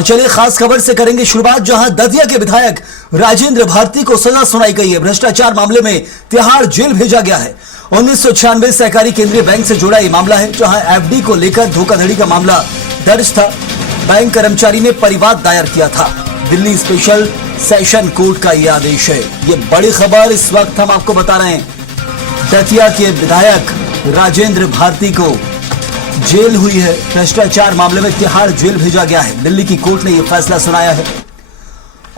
और चलिए खास खबर से करेंगे शुरुआत, जहां दतिया के विधायक राजेंद्र भारती को सजा सुनाई गई है। भ्रष्टाचार मामले में तिहाड़ जेल भेजा गया है। 1996 सहकारी केंद्रीय बैंक से जुड़ा यह मामला है, जहां एफडी को लेकर धोखाधड़ी का मामला दर्ज था। बैंक कर्मचारी ने परिवाद दायर किया था। दिल्ली स्पेशल सेशन कोर्ट का यह आदेश है। ये बड़ी खबर इस वक्त हम आपको बता रहे हैं। दतिया के विधायक राजेंद्र भारती को जेल हुई है। भ्रष्टाचार मामले में तिहाड़ जेल भेजा गया है। दिल्ली की कोर्ट ने यह फैसला सुनाया है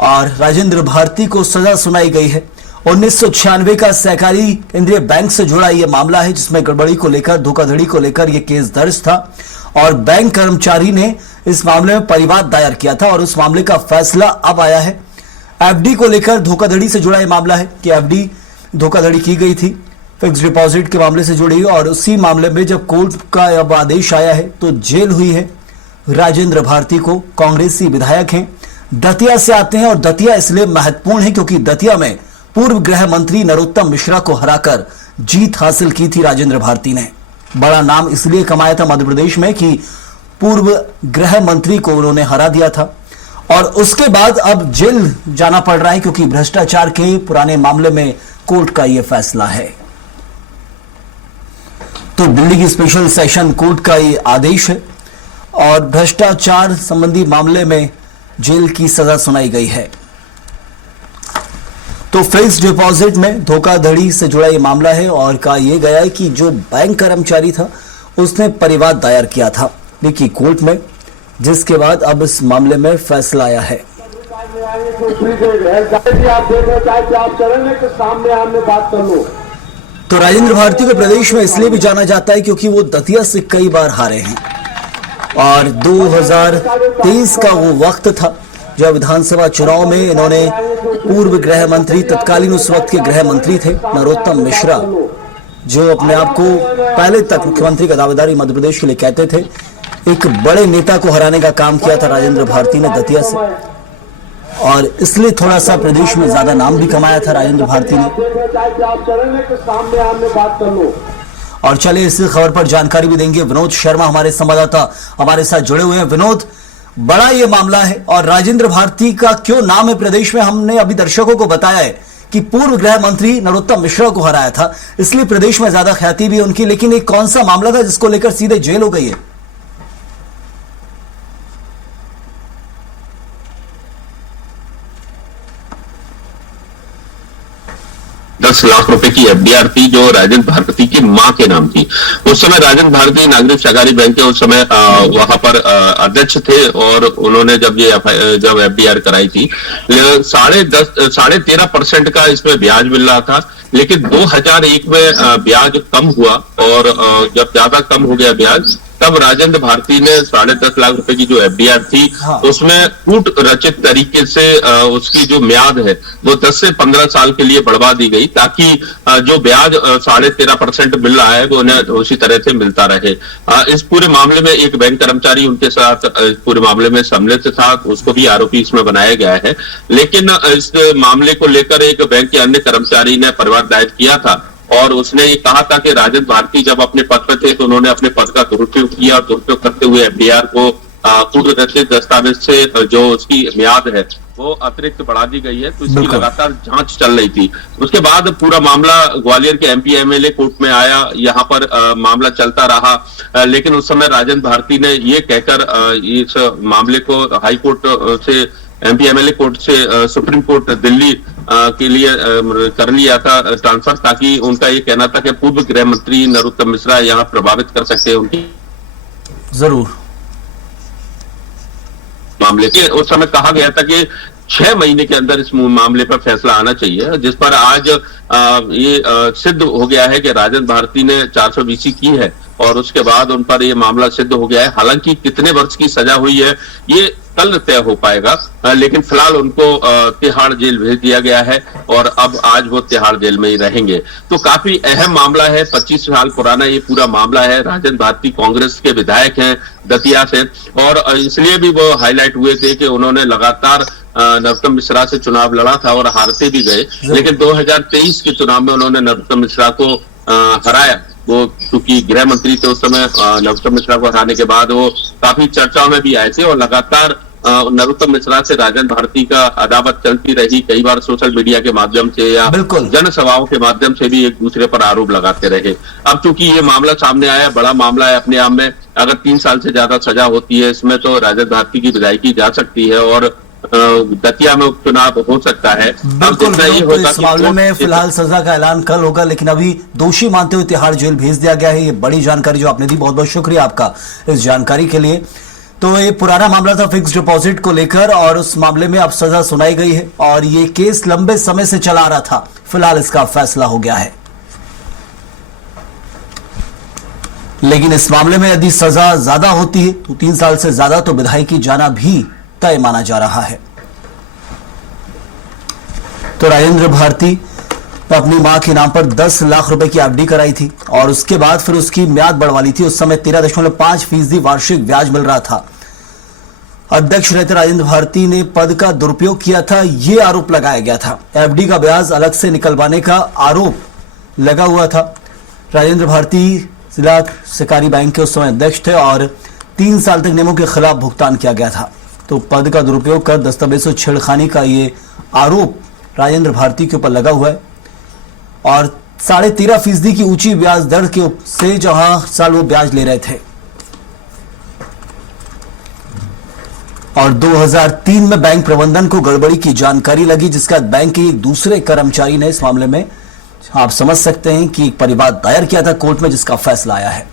और राजेंद्र भारती को सजा सुनाई गई है। 1996 का सहकारी केंद्रीय बैंक से जुड़ा यह मामला है, जिसमें गड़बड़ी को लेकर, धोखाधड़ी को लेकर यह केस दर्ज था और बैंक कर्मचारी ने इस मामले में परिवाद दायर किया था और उस मामले का फैसला अब आया है। एफडी को लेकर धोखाधड़ी से जुड़ा यह मामला है कि एफडी धोखाधड़ी की गई थी, फिक्स डिपॉजिट के मामले से जुड़ी, और उसी मामले में जब कोर्ट का अब आदेश आया है तो जेल हुई है राजेंद्र भारती को। कांग्रेसी विधायक हैं, दतिया से आते हैं और दतिया इसलिए महत्वपूर्ण है क्योंकि दतिया में पूर्व गृह मंत्री नरोत्तम मिश्रा को हराकर जीत हासिल की थी राजेंद्र भारती ने। बड़ा नाम इसलिए कमाया था मध्य प्रदेश में कि पूर्व गृह मंत्री को उन्होंने हरा दिया था और उसके बाद अब जेल जाना पड़ रहा है क्योंकि भ्रष्टाचार के पुराने मामले में कोर्ट का यह फैसला है। तो दिल्ली की स्पेशल सेशन कोर्ट का ये आदेश है और भ्रष्टाचार संबंधी मामले में जेल की सजा सुनाई गई है। तो फिक्स डिपॉजिट में धोखाधड़ी से जुड़ा ये मामला है और कहा यह गया है कि जो बैंक कर्मचारी था उसने परिवाद दायर किया था दिल्ली कोर्ट में, जिसके बाद अब इस मामले में फैसला आया है। तो राजेंद्र भारती को प्रदेश में इसलिए भी जाना जाता है क्योंकि वो दतिया से कई बार हारे हैं और 2023 का वो वक्त था जब विधानसभा चुनाव में इन्होंने पूर्व गृह मंत्री, तत्कालीन उस वक्त के गृह मंत्री थे नरोत्तम मिश्रा, जो अपने आप को पहले तक मुख्यमंत्री का दावेदारी मध्य प्रदेश के लिए कहते थे, एक बड़े नेता को हराने का काम किया था राजेंद्र भारती ने दतिया से और इसलिए थोड़ा सा प्रदेश में ज्यादा नाम भी कमाया था राजेंद्र भारती ने। और चलिए इस खबर पर जानकारी भी देंगे। विनोद शर्मा हमारे संवाददाता हमारे साथ जुड़े हुए हैं। विनोद, बड़ा ये मामला है और राजेंद्र भारती का क्यों नाम है प्रदेश में? हमने अभी दर्शकों को बताया है कि पूर्व गृह मंत्री नरोत्तम मिश्रा को हराया था, इसलिए प्रदेश में ज्यादा ख्याति भी उनकी, लेकिन एक कौन सा मामला था जिसको लेकर सीधे जेल हो गई है? 10 लाख रुपए की एफडीआर थी जो राजेंद्र भारती की मां के नाम थी। उस समय राजेंद्र भारती नागरिक सहकारी बैंक के उस समय वहां पर अध्यक्ष थे और उन्होंने जब एफडीआर कराई थी 13.5% का इसमें ब्याज मिल रहा था, लेकिन 2001 में ब्याज कम हुआ और जब ज्यादा कम हो गया ब्याज, तब राजेंद्र भारती ने 10.5 लाख रुपए की जो एफडीआर थी उसमें कूट रचित तरीके से उसकी जो म्याद है वो 10 से 15 साल के लिए बढ़वा दी गई ताकि जो ब्याज 13.5% मिल रहा है वो उन्हें उसी तरह से मिलता रहे। इस पूरे मामले में एक बैंक कर्मचारी उनके साथ पूरे मामले में सम्मिलित था, उसको भी आरोपी इसमें बनाया गया है। लेकिन इस मामले को लेकर एक बैंक के अन्य कर्मचारी ने परिवाद दायर किया था और उसने ये कहा था कि राजेंद्र भारती जब अपने पद पर थे तो उन्होंने अपने पद का दुरुपयोग किया और दुरुपयोग करते हुए एफडीआर को पूर्व रचित दस्तावेज से जो उसकी म्याद है वो अतिरिक्त बढ़ा दी गई है, तो इसकी लगातार जांच चल रही थी। उसके बाद पूरा मामला ग्वालियर के एमपी एमएलए कोर्ट में आया, यहाँ पर मामला चलता रहा, लेकिन उस समय राजेंद्र भारती ने ये कहकर इस मामले को हाई कोर्ट से, एमपी एमएलए कोर्ट से सुप्रीम कोर्ट दिल्ली के लिए कर लिया था ट्रांसफर, ताकि उनका ये कहना था कि पूर्व गृह मंत्री नरोत्तम मिश्रा यहाँ प्रभावित कर सकते हैं उनकी जरूर मामले के। उस समय कहा गया था कि 6 महीने के अंदर इस मामले पर फैसला आना चाहिए, जिस पर आज ये सिद्ध हो गया है कि राजेंद्र भारती ने 420 की है और उसके बाद उन पर ये मामला सिद्ध हो गया है। हालांकि कितने वर्ष की सजा हुई है ये कल तय हो पाएगा, लेकिन फिलहाल उनको तिहाड़ जेल भेज दिया गया है और अब आज वो तिहाड़ जेल में ही रहेंगे। तो काफी अहम मामला है, 25 साल पुराना ये पूरा मामला है। राजेंद्र भारती कांग्रेस के विधायक हैं दतिया से और इसलिए भी वो हाईलाइट हुए थे कि उन्होंने लगातार नरोत्तम मिश्रा से चुनाव लड़ा था और हारते भी गए, लेकिन 2023 के चुनाव में उन्होंने नरोत्तम मिश्रा को हराया। वो क्योंकि गृह मंत्री थे उस समय, नरोत्तम मिश्रा को हराने के बाद वो काफी चर्चाओं में भी आए थे और लगातार नरोत्तम मिश्रा से राजेंद्र भारती का अदावत चलती रही, कई बार सोशल मीडिया के माध्यम से या बिल्कुल जनसभाओं के माध्यम से भी एक दूसरे पर आरोप लगाते रहे। अब चूंकि ये मामला सामने आया, बड़ा मामला है अपने आप में, अगर 3 साल से ज्यादा सजा होती है इसमें तो राजेंद्र भारती की विदायगी जा सकती है और दतिया में उपचुनाव हो सकता है। बिल्कुल, तो इस मामले में फिलहाल सजा का ऐलान कल होगा, लेकिन अभी दोषी मानते हुए तिहाड़ जेल भेज दिया गया है। ये बड़ी जानकारी जो आपने दी, बहुत बहुत शुक्रिया आपका इस जानकारी के लिए। तो ये पुराना मामला था फिक्स डिपॉजिट को लेकर और उस मामले में अब सजा सुनाई गई है और ये केस लंबे समय से चला आ रहा था, फिलहाल इसका फैसला हो गया है। लेकिन इस मामले में यदि सजा ज्यादा होती है तो 3 साल से ज्यादा तो विधायकी जाना भी तय माना जा रहा है। तो राजेंद्र भारती ने अपनी मां के नाम पर 10 लाख रुपए की एफडी कराई थी और उसके बाद फिर उसकी म्याद बढ़वा ली थी। उस समय 13.5% वार्षिक ब्याज मिल रहा था। अध्यक्ष रहते राजेंद्र भारती ने पद का दुरुपयोग किया था, यह आरोप लगाया गया था। एफडी का ब्याज अलग से निकलवाने का आरोप लगा हुआ था। राजेंद्र भारती जिला सहकारी बैंक के उस समय अध्यक्ष थे और 3 साल तक नियमों के खिलाफ भुगतान किया गया था। तो पद का दुरुपयोग कर दस्तावेजों छेड़खानी का ये आरोप राजेंद्र भारती के ऊपर लगा हुआ है और 13.5% की ऊंची ब्याज दर के से जहां साल वो ब्याज ले रहे थे। और 2003 में बैंक प्रबंधन को गड़बड़ी की जानकारी लगी, जिसका बैंक के एक दूसरे कर्मचारी ने इस मामले में आप समझ सकते हैं कि एक परिवाद दायर किया था कोर्ट में, जिसका फैसला आया है।